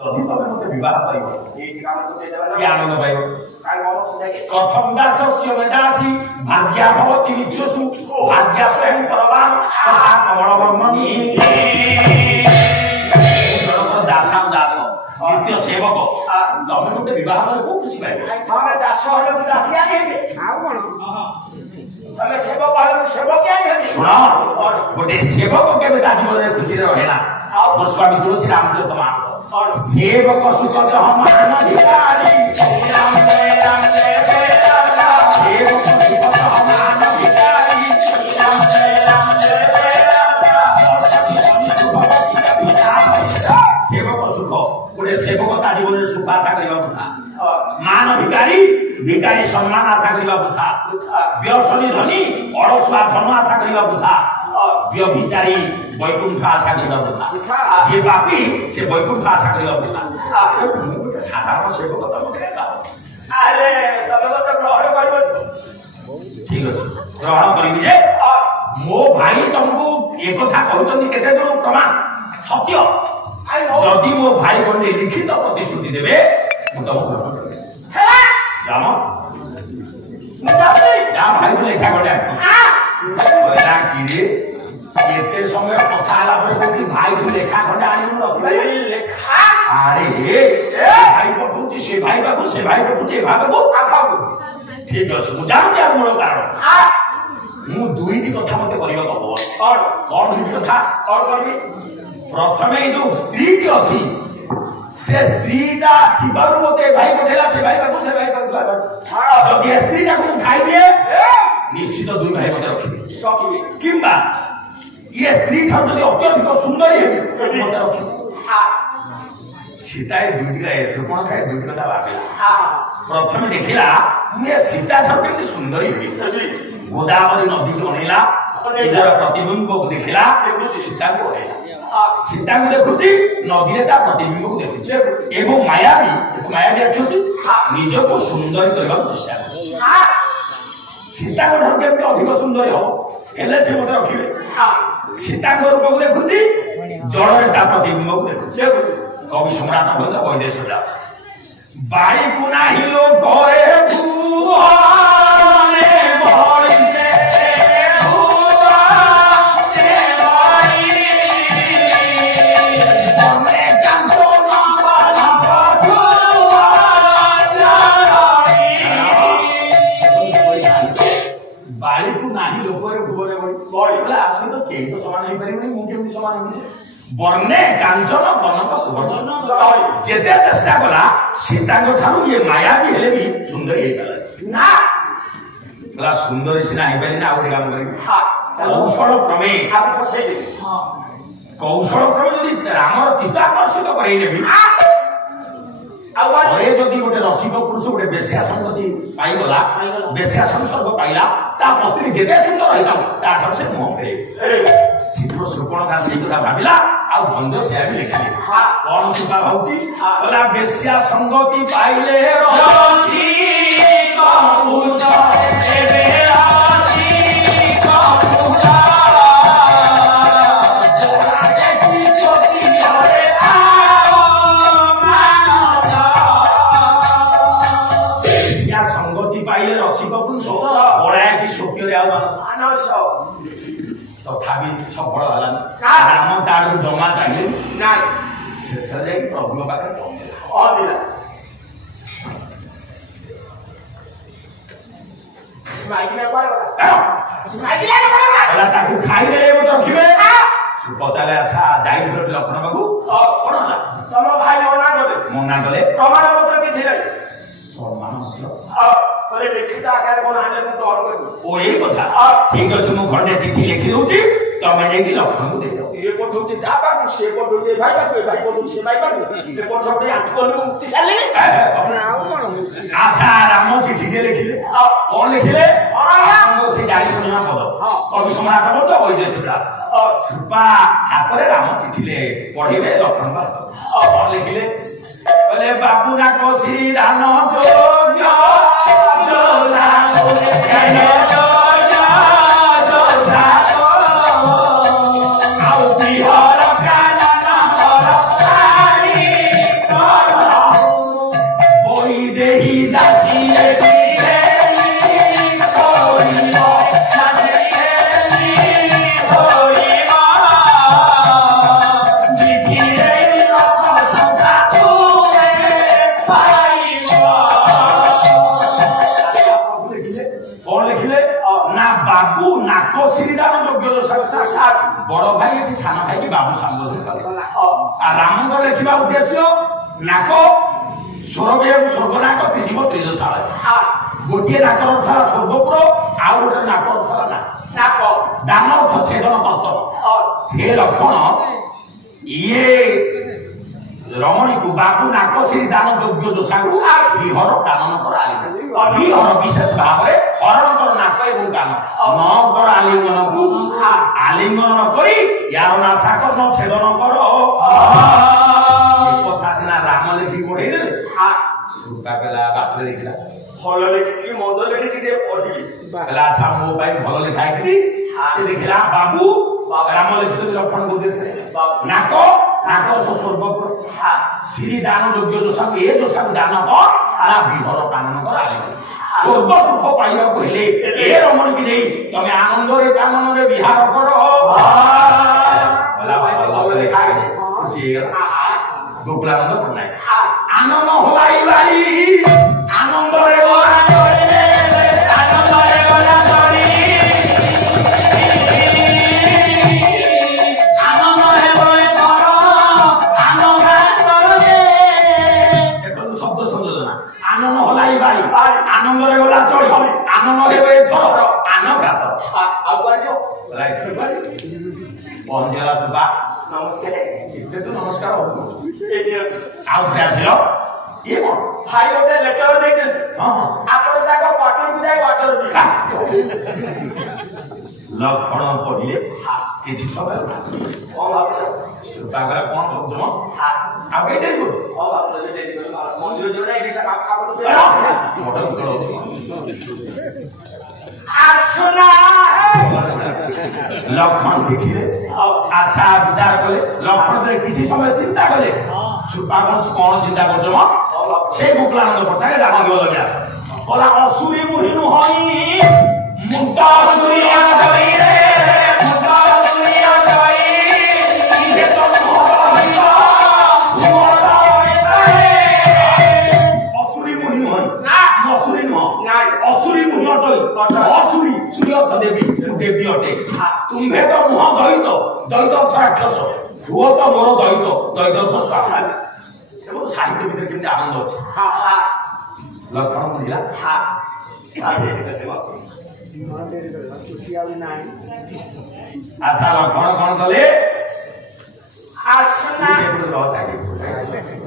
ଯଦି ତମେ ମତେ ବିବାହ କରିବ କି ଆନନ୍ଦ ପାଇବ କଥମ ଦାସ ଦାସୀ ଭାଜ୍ୟା ଭବତି ନିଚ୍ଛସୁ ଭାଜ୍ୟା ସ୍ୱୟଂ କରବାନ ତଥା କମଳ ବର୍ଣ୍ଣନି ଦାସ ନିତ୍ୟ ସେବକ ତମେ ମତେ ବିବାହ କଲେ କୋଉ ଖୁସି ପାଇବ ଦାସ ହେଲେ ମୁଁ ଦାସିଆ ହେବି ଆଉ କଣ ତମେ ସେବକ ହେଲେ ସେବକିଆ ହେବି ଶୁଣ ଗୋଟେ ସେବକ କେବେ ତା ଜୀବନରେ ଖୁସିରେ ରହେ ନା गोस्वामी तुलसी रामचरित मानस सेवक सुख मान भिखारी सेवक सुख मान भिखारी सेवक सुख गोटे सेवक ता जीवन सुख आशा करबा कथा मान भिखारी भिखारी सम्मान आशा करबा कथा व्यसनी धनी अड़सुआ धन आशा करबा कथा व्यभिचारी वैकुंठ आशा करबा कथा जे पापी से वैकुंठ आशा करबा कथा साधारण सेवक तम अरे तमे तो ग्रहण करबो ठीक अछि ग्रहण करबी जे मो भाई तुमको एक कथा कहउछन केते दूर प्रमाण सत्य जदि मो भाई कोने लिखित प्रतिश्रुति देबे मु तम ग्रहण करबे जाम जा भाई को लेखा कोने ओला किरे केते समय कथा आला पर कोठी भाई को लेखा कोने आनी रखबे लेखा अरे भाई पठुची से भाई बाबू से भाई पठुची भाई बाबू आखाबू ठीक अछि मु जान के मूल कारण मु दुईटी कथा मते करियो कहबो कोन दुईटी कथा और करबी प्रथमे जो स्त्री की अछि से स्त्रीटा थिबारु मते भाई पठेला से भाई बाबू से भाई पठला जदि स्त्रीटा को खाइ दिए निश्चित दुई भाई मते रखिबे किंबा ये स्त्री ठार जदि अत्यधिक सुंदरी हेबी मते रखिबे सीता दुईटी गाय सुपण खाए दुईटी कथा भाबिला प्रथमे देखिला ये सीता ठार केते सुंदरी हेबी गोदावरी नदी को अनेला निजर प्रतिबिंब को देखिला सीता को अनेला सीता को देखुची नदी रे ता प्रतिबिंब को देखुची एवं मायावी राक्षसी निज को सुंदर करबा चेष्टा सीता को ठार केते अधिक सुंदरी हो हेले से मते रखिबे सीता को रूप को देखुची जल रे ता प्रतिबिंब को देखुची कवि सम्राट बंद वैदेश दास बाई को नाही लो घरे भुवने बळिते भुवने बळि तमे कांतो नपाला बाई को नाही लो घरे भुवने बळि बोला आसु तो केही तो समान हे परिबनी मु केमि समान हे वर्णे कांचन कनक सुवर्ण जेते चेष्टा कला सीता को ठारू ये माया भी हेले भी सुंदरी हे गला ना बला सुंदरी सिना हे बैली ना ओडी काम करी कौशल क्रमे आप फसे कौशल क्रमे यदि रामर चित्ताकर्षित करई नेबी अरे जदि गोटे रसिक पुरुष गोटे बेस्या संगति पाई गला बेस्या संसर्ग पाइला ता पत्नी जेते सुंदर रहिता ता ठारू से मुह फेरे शीघ्र श्रुपण का सही कथा भाबिला आ भंज से भी लिखले कौन सुका भाउची बोला बेस्या संगति पाइले रची कपूज एबे रची कपूज बोला देखी छोटी हरे आओ मानव बेस्या संगति पाइले रसिक पुरुष बड़ा की शोक्य रे आ मानस तथापि सफल होला राम ताडू जमा चाहिए ना शेष जाई प्रभु पाखे पहुंचला अदिला माइकला वाला ताकू खाई देले मत रखिबे सुपचाले अच्छा जाई फिर लक्षण बाबू कोन होला तम भाई मना गले प्रमाण पत्र किछि नै प्रमाण मतलब अरे लिखित आकार कोन आले मु तोर करबो ओ एई कथा ठीक अछि मु खंडे चिठी लिखि दोची तमे नेकी लक्षण को दे दो ये को दोची ता बाबू से को दोची भाई को दोची से भाई बाबू ए को सब आठ को मुक्ति साले आउ कोन अच्छा राम चिठी के लिखिले कोन लिखिले हमको से जाई सुनिया पद कवि सम्राट बंद वैदेश दास सुपा हातरे राम चिठी ले पढिले लक्षण बा कोन लिखिले बोले बाबू ना कोसी दान जोग्य जो सामने कहने जो सामने आओ बिहार का नाम हर ବାବୁ ସମ୍ବୋଧନ କଲେ। ରାମଙ୍କ ଲେଖିବା ଉଦ୍ଦେଶ୍ୟ ନାକ ସ୍ୱରବେୟ ସ୍ୱର୍ଗନାକ ତିରିବ ତ୍ରିଦଶାଳୟ। ଗୋଟିଏ ନାକର ଅର୍ଥ ହେଲା ସ୍ୱର୍ଗପୁର, ଆଉ ଗୋଟେ ନାକ ଅର୍ଥ ହେଲା ନାକ। ଦାନ ଅର୍ଥ ଛେଦନ କର୍ତ୍ତବ୍ୟ। ହେ ଲକ୍ଷଣ ଇଏ ରମଣୀକୁ ବାବୁ ନାକ ଶ୍ରୀ ଦାନ ଯୋଗ୍ୟ ଯୋଷାକୁ ବିହର କାନନ କରାଲି। ବିହର ବିଶେଷ ଭାବରେ ହରଣଙ୍କର ନାକ ଏବଂ କାନ ନଙ୍କର ଆଲିଙ୍ଗନକୁ ଆଲିଙ୍ଗନ କରି ୟାର ନାଶାକର୍ଣ୍ଣ ଛେଦନ କର। କଥା ସିନା ରାମ ଲେଖି ପଢେଇ ଦେଲେ। ସୀତା କହିଲା ବାଟରେ ଦେଖିଲା ଭଲ ଲେଖିଛି ମନ୍ଦ ଲେଖିଛି ଟିକେ ପଢିବି। କହିଲା ଆଚ୍ଛା ମୋ ପାଇଁ ଭଲ ଲେଖା ହେଇଛି। ସେ ଦେଖିଲା ବାବୁ ରାମ ଲେଖିଛନ୍ତି ଲକ୍ଷ୍ମଣଙ୍କ ଉଦ୍ଦେଶ୍ୟରେ ନାକ ନାକ ତ ସ୍ୱର୍ଗପୁର ଶ୍ରୀ ଦାନ ଯୋଗ୍ୟ ଯୋଷାକୁ ଏ ଯୋଷାକୁ ଦାନ କର ବିହର କାନନ କର ଆଲିଙ୍ଗନ। ସ୍ୱର୍ଗ ସୁଖ ପାଇବାକୁ ହେଲେ ଏ ରମଣୀକି ନେଇ ତମେ ଆନନ୍ଦରେ କାନନରେ ବିହାର କର। ଖୁସି ହେଇଗଲା ଗୋକୁଳାନନ୍ଦ ପଟ୍ଟନାୟକ। ଆନନ୍ଦ ହଲାଇ ବାରି ଆନନ୍ଦରେ ଗଲା ଆନନ୍ଦରେ ଗଲା ଶବ୍ଦ ସଂଯୋଜନା। ଆନନ୍ଦ ହଲାଇ ବାରି ଆନନ୍ଦରେ ଗଲା ଚଳି ଆନନ୍ଦ ହେବେ ଥର ଆନଘାତ। ପହଞ୍ଚିଗଲା ସୁବା ନମସ୍କାର। ଏତେ ତ ନମସ୍କାର ଆଉ ଥରେ ଆସିଲ ଇଏ କଣ ଭାଇ ଗୋଟେ ଲେଟର ଦେଇଛନ୍ତି। ଆପଣ ତାଙ୍କ କ୍ୱାର୍ଟରକୁ ଯାଇ ୱାଟର ପିଇବା। ଲକ୍ଷଣ ପଢିଲେ କିଛି ସମୟ କଣ ଭାବୁଛ? ତାଙ୍କର କଣ ଭାବୁଛ ଆଉ କେହି ଡେରି କରୁଛ ମନ୍ଦିର ଯୋଉଟା ଏଠି ଆସୁନା। ଲକ୍ଷଣ ଦେଖିଲେ ଆଚ୍ଛା ବିଚାର କଲେ ଲକ୍ଷଣ କିଛି ସମୟ ଚିନ୍ତା କଲେ ସୁପା କଣ ଚିନ୍ତା କରୁଛ ସେ ଗୋକୁଳାନନ୍ଦ ପଟ୍ଟନାୟକ ଜାନକୀ ବଲ୍ଲଭୀ ଆସ କଲା ଅସୁରୀ ମୁହି ନୁହଇ ମୁକ୍ତ ଦେବୀ ଅଟେ ତୁମ୍ଭେ ତ ମୁହଁ ଦୈତ ଦୈତ ଅର୍ଥ ରାକ୍ଷସ ହୁଅ ତ ମୋର ଦୈତ ଦୈତ ଅର୍ଥ ସ୍ୱାମୀ। ସାହିତ୍ୟ ଭିତରେ କେମିତି ଆନନ୍ଦ ଅଛି। ଲକ୍ଷଣ ବୁଝିଲା। ଆଚ୍ଛା ଲକ୍ଷଣ କଣ କଲେ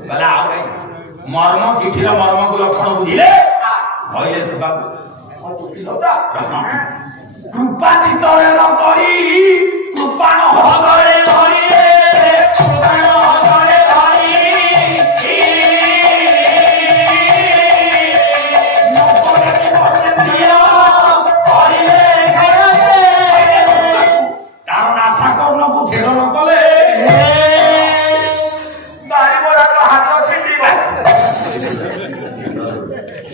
କହିଲା ଆଉ କାଇଁ ମର୍ମ ଚିଠିର ମର୍ମକୁ ଲକ୍ଷଣ ବୁଝିଲେ କହିଲେ ସେବାକୁ କୃପା ଚିତ୍ତରେ ନ କରି କୃପାଣ ହଦରେ ଧରିଲେ କୃପାଣ ହଦରେ ଧରି ତାର ନାଶାକର୍ଣ୍ଣକୁ ଛେଦନ କଲେ ହାତ ଛିଣ୍ଡିବ।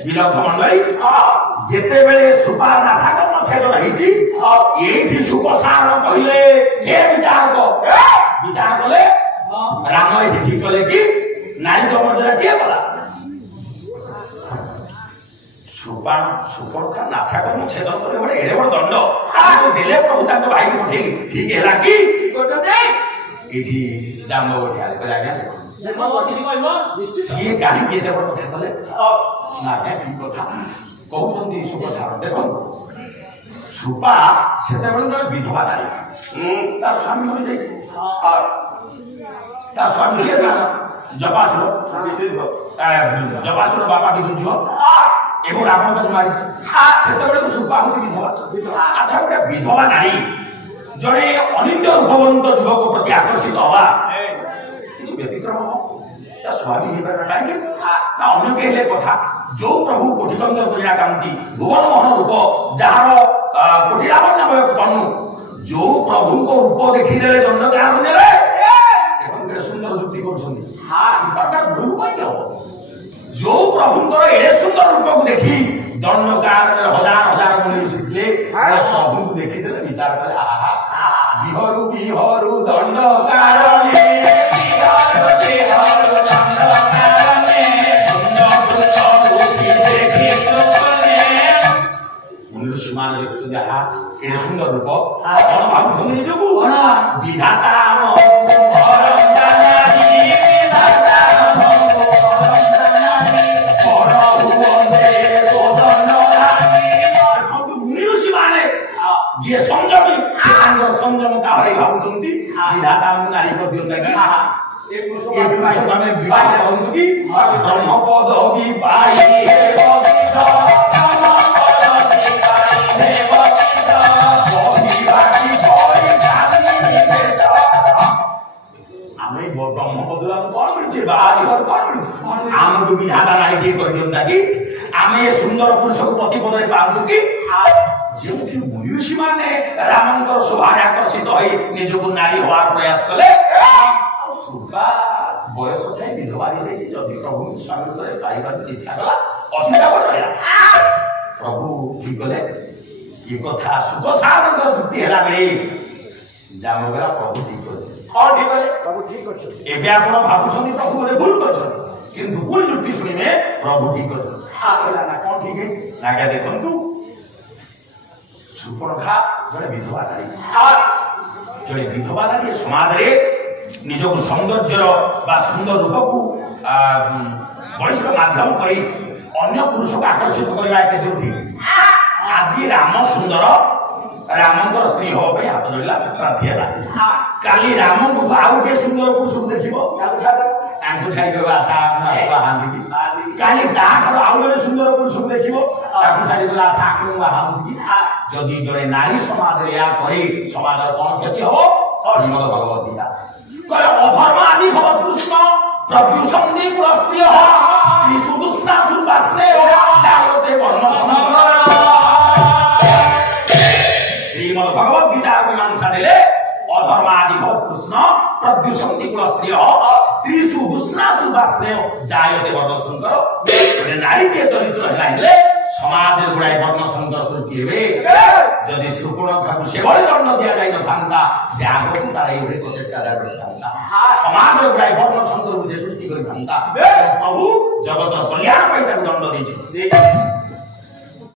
ବିଲକ୍ଷ ମଣ୍ଡଳୀ ଯେତେବେଳେ ସୁପା ନାଶାକର୍ଣ୍ଣ ଛେଦନ ହେଇଛି ଏଇଠି ସୁପସାରଣ କହିଲେ ହେ ବିଚାରକ ବିଚାର କଲେ ରାମ ଏଠି ଠିକ କଲେ କି ନାରୀ ମର୍ଯ୍ୟାଦା କିଏ କଲା ସୁପର୍ଣ୍ଣଖା ନାଶାକର୍ଣ୍ଣ ଛେଦନ କଲେ ଗୋଟେ ଏଡେ ବଡ ଦଣ୍ଡ ଦେଲେ ପ୍ରଭୁ ତାଙ୍କ ଭାଇକୁ ପଠେଇକି ଠିକ ହେଲା କି ଏଇଠି ଜାମ୍ବବତୀ ଆଜ୍ଞା ସିଏ କାହିଁକି ଏତେ ବଡ କଥା କଲେ ନା ଆଜ୍ଞା କି କଥା କହୁଛନ୍ତି ସୁପସାରଣ ଦେଖନ୍ତୁ ସୁପା ସେତେବେଳେ ଜଣେ ବିଧବା ନାରୀ ତାର ସ୍ୱାମୀ ମରିଯାଇଛି ତା ସ୍ୱାମୀ କିଏ ଜବାସୁର ବାପା ବିଦୁଝିଅ ଏବଂ ରାବଣ ତାକୁ ମାରିଛି ସେତେବେଳେ ସୁପା ହଉଛି ବିଧବା। ଆଚ୍ଛା ଗୋଟେ ବିଧବା ନାରୀ ଜଣେ ଅନିନ୍ଦ୍ୟ ରୂପବନ୍ତ ଯୁବକ ପ୍ରତି ଆକର୍ଷିତ ହବା କିଛି ବ୍ୟତିକ୍ରମ ତା ସ୍ୱାମୀ ହେଇପାରିବ କାହିଁକି ନା ଅନ୍ୟ କେହି ହେଲେ କଥା ଯୋଉ ପ୍ରଭୁ କୋଟିକନ୍ଦ ପୂଜା କାନ୍ତି ଭୁବନ ମୋହନ ରୂପ ଯାହାର କୋଟି ଲାବଣ୍ୟମୟ ତନୁ ଯୋଉ ପ୍ରଭୁଙ୍କ ରୂପ ଦେଖିଦେଲେ ଦଣ୍ଡ କାରଣ୍ୟରେ କେତେ ସୁନ୍ଦର ଯୁକ୍ତି କରୁଛନ୍ତି ଭୁଲ କାହିଁକି ହବ ଯୋଉ ପ୍ରଭୁଙ୍କର ଏଡେ ସୁନ୍ଦର ରୂପକୁ ଦେଖି ଦଣ୍ଡ କାରଣ୍ୟରେ ହଜାର ହଜାର ମୁନି ଋଷିଥିଲେ ପ୍ରଭୁଙ୍କୁ ଦେଖିଦେଲେ ବିଚାର କଲେ ଆହା ବିହରୁ ବିହରୁ ଦଣ୍ଡ କାରଣେ ସୁନ୍ଦର ରୂପ କଣ ଭାବୁଛନ୍ତି ନିଜକୁ ବିଧାତା ଏ ପୁରୁଷ ଏ ପୁରୁଷକୁ ଆମେ ବିବାହ କରୁଛୁ କି ବ୍ରହ୍ମପଦ ବି ପାଇ ଆମେ ବ୍ରହ୍ମପଦରୁ ଆମେ କଣ ମିଳୁଛେ ବାହାରି କଣ ମିଳୁଛି ଆମକୁ ବିଧାତା ନାହିଁ ଟିକେ କରିଦିଅନ୍ତା କି ଆମେ ଏ ସୁନ୍ଦର ପୁରୁଷକୁ ପତିପଦରେ ପାଆନ୍ତୁ କି ଯେଉଁଠି ମୂର୍ଷି ମାନେ ରାମଙ୍କର ଶୋଭାରେ ଆକର୍ଷିତ ହୋଇ ନିଜକୁ ନାରୀ ହବାର ପ୍ରୟାସ କଲେ ବୟସ ଥାଏ ବିଧବା ହେଇଯାଇଛି ଯଦି ପ୍ରଭୁ ସ୍ୱାମୀ ଉପରେ ପାଇବାକୁ ଇଚ୍ଛା କଲା ଅସୁବିଧା କଣ ରହିଲା ପ୍ରଭୁ ଠିକ କଲେ ଏ କଥା ସୁଦଶାନଙ୍କର ଯୁକ୍ତି ହେଲା ବେଳେ ଜାମଗରା ପ୍ରଭୁ ଠିକ କଲେ କଣ ଠିକ କଲେ ପ୍ରଭୁ ଠିକ କରିଛନ୍ତି ଏବେ ଆପଣ ଭାବୁଛନ୍ତି ପ୍ରଭୁ ଗୋଟେ ଭୁଲ କରିଛନ୍ତି କିନ୍ତୁ ଭୁଲ ଯୁକ୍ତି ଶୁଣିବେ ପ୍ରଭୁ ଠିକ କରିଛନ୍ତି ନା କଣ ଠିକ ହେଇଛି ଆଜ୍ଞା ଦେଖନ୍ତୁ ସୁପର୍ଣ୍ଣଖା ଜଣେ ବିଧବା ନାରୀ ଜଣେ ବିଧବା ନାରୀ ସମାଜରେ ନିଜକୁ ସୌନ୍ଦର୍ଯ୍ୟର ବା ସୁନ୍ଦର ରୂପକୁ ବଳିଷ୍ଠ ମାଧ୍ୟମ କରି ଅନ୍ୟ ପୁରୁଷକୁ ଆକର୍ଷିତ କରିବା ଏତେ ଦୂର ଠିକ ଆଜି ରାମ ସୁନ୍ଦର ରାମଙ୍କର ସ୍ତ୍ରୀ ହବା ପାଇଁ ହାତ ଧରିଲା ପ୍ରାର୍ଥୀ ହେଲା କାଲି ରାମଙ୍କୁ ଆଉ କିଏ ସୁନ୍ଦର ପୁରୁଷକୁ ଦେଖିବ ତାଙ୍କୁ ଛାଡ଼ିଦେବା ବାହାନ୍ତି କାଲି ତାଠାରୁ ଆଉ ଜଣେ ସୁନ୍ଦର ପୁରୁଷକୁ ଦେଖିବ ତାକୁ ଛାଡ଼ିଦେଲା ଆକୁ ବାହାନ୍ତି ଯଦି ଜଣେ ନାରୀ ସମାଜରେ ଏହା କରି ସମାଜର କଣ କ୍ଷତି ହବ ଶ୍ରୀମଦ ଭଗବତ ଗୀତା କହିଲେ ଅଧର୍ମାଦି ଭବ କୃଷ୍ଣ ପ୍ରଦ୍ୟୁଷନ୍ତି ପୁରସ୍ତ୍ରୀୟ ସୁଦୁଷ୍ଣା ସୁବାସ୍ନେ ଦାୟତେ ବର୍ଣ୍ଣ ସମଗ୍ର ଶ୍ରୀମଦ ଭଗବତ ଗୀତା ମୀମାଂସା ଦେଲେ ଅଧର୍ମାଦି ଭବ କୃଷ୍ଣ ପ୍ରଦ୍ୟୁଷନ୍ତି ପୁରସ୍ତ୍ରୀୟ ସ୍ତ୍ରୀ ସୁଦୁଷ୍ଣା ସୁବାସ୍ନେ ଜାୟତେ ବର୍ଣ୍ଣ ସୁନ୍ଦର ଗୋଟେ ନାରୀଟିଏ ଚରିତ୍ର ହେଲା ହେଲେ ସମାଜରେ ଗୁଡ଼ାଏ ବର୍ଣ୍ଣ ସୁନ୍ଦର ସୃଷ୍ଟି ହେବେ ଯଦି ସୁପର୍ଣ୍ଣଖାକୁ ସେଭଳି ଦଣ୍ଡ ଦିଆଯାଇ ନଥାନ୍ତା ସେ ଆଗକୁ ତାର ଏଇଭଳି ପ୍ରଚେଷ୍ଟା କରିଥାନ୍ତା ସମାଜରେ ଗୁଡ଼ାଏ ବର୍ଣ୍ଣ ସୁନ୍ଦରକୁ ସେ ସୃଷ୍ଟି କରିଥାନ୍ତା ପ୍ରଭୁ ଜଗତ କଲ୍ୟାଣ ପାଇଁ ତାକୁ ଦଣ୍ଡ ଦେଇଛନ୍ତି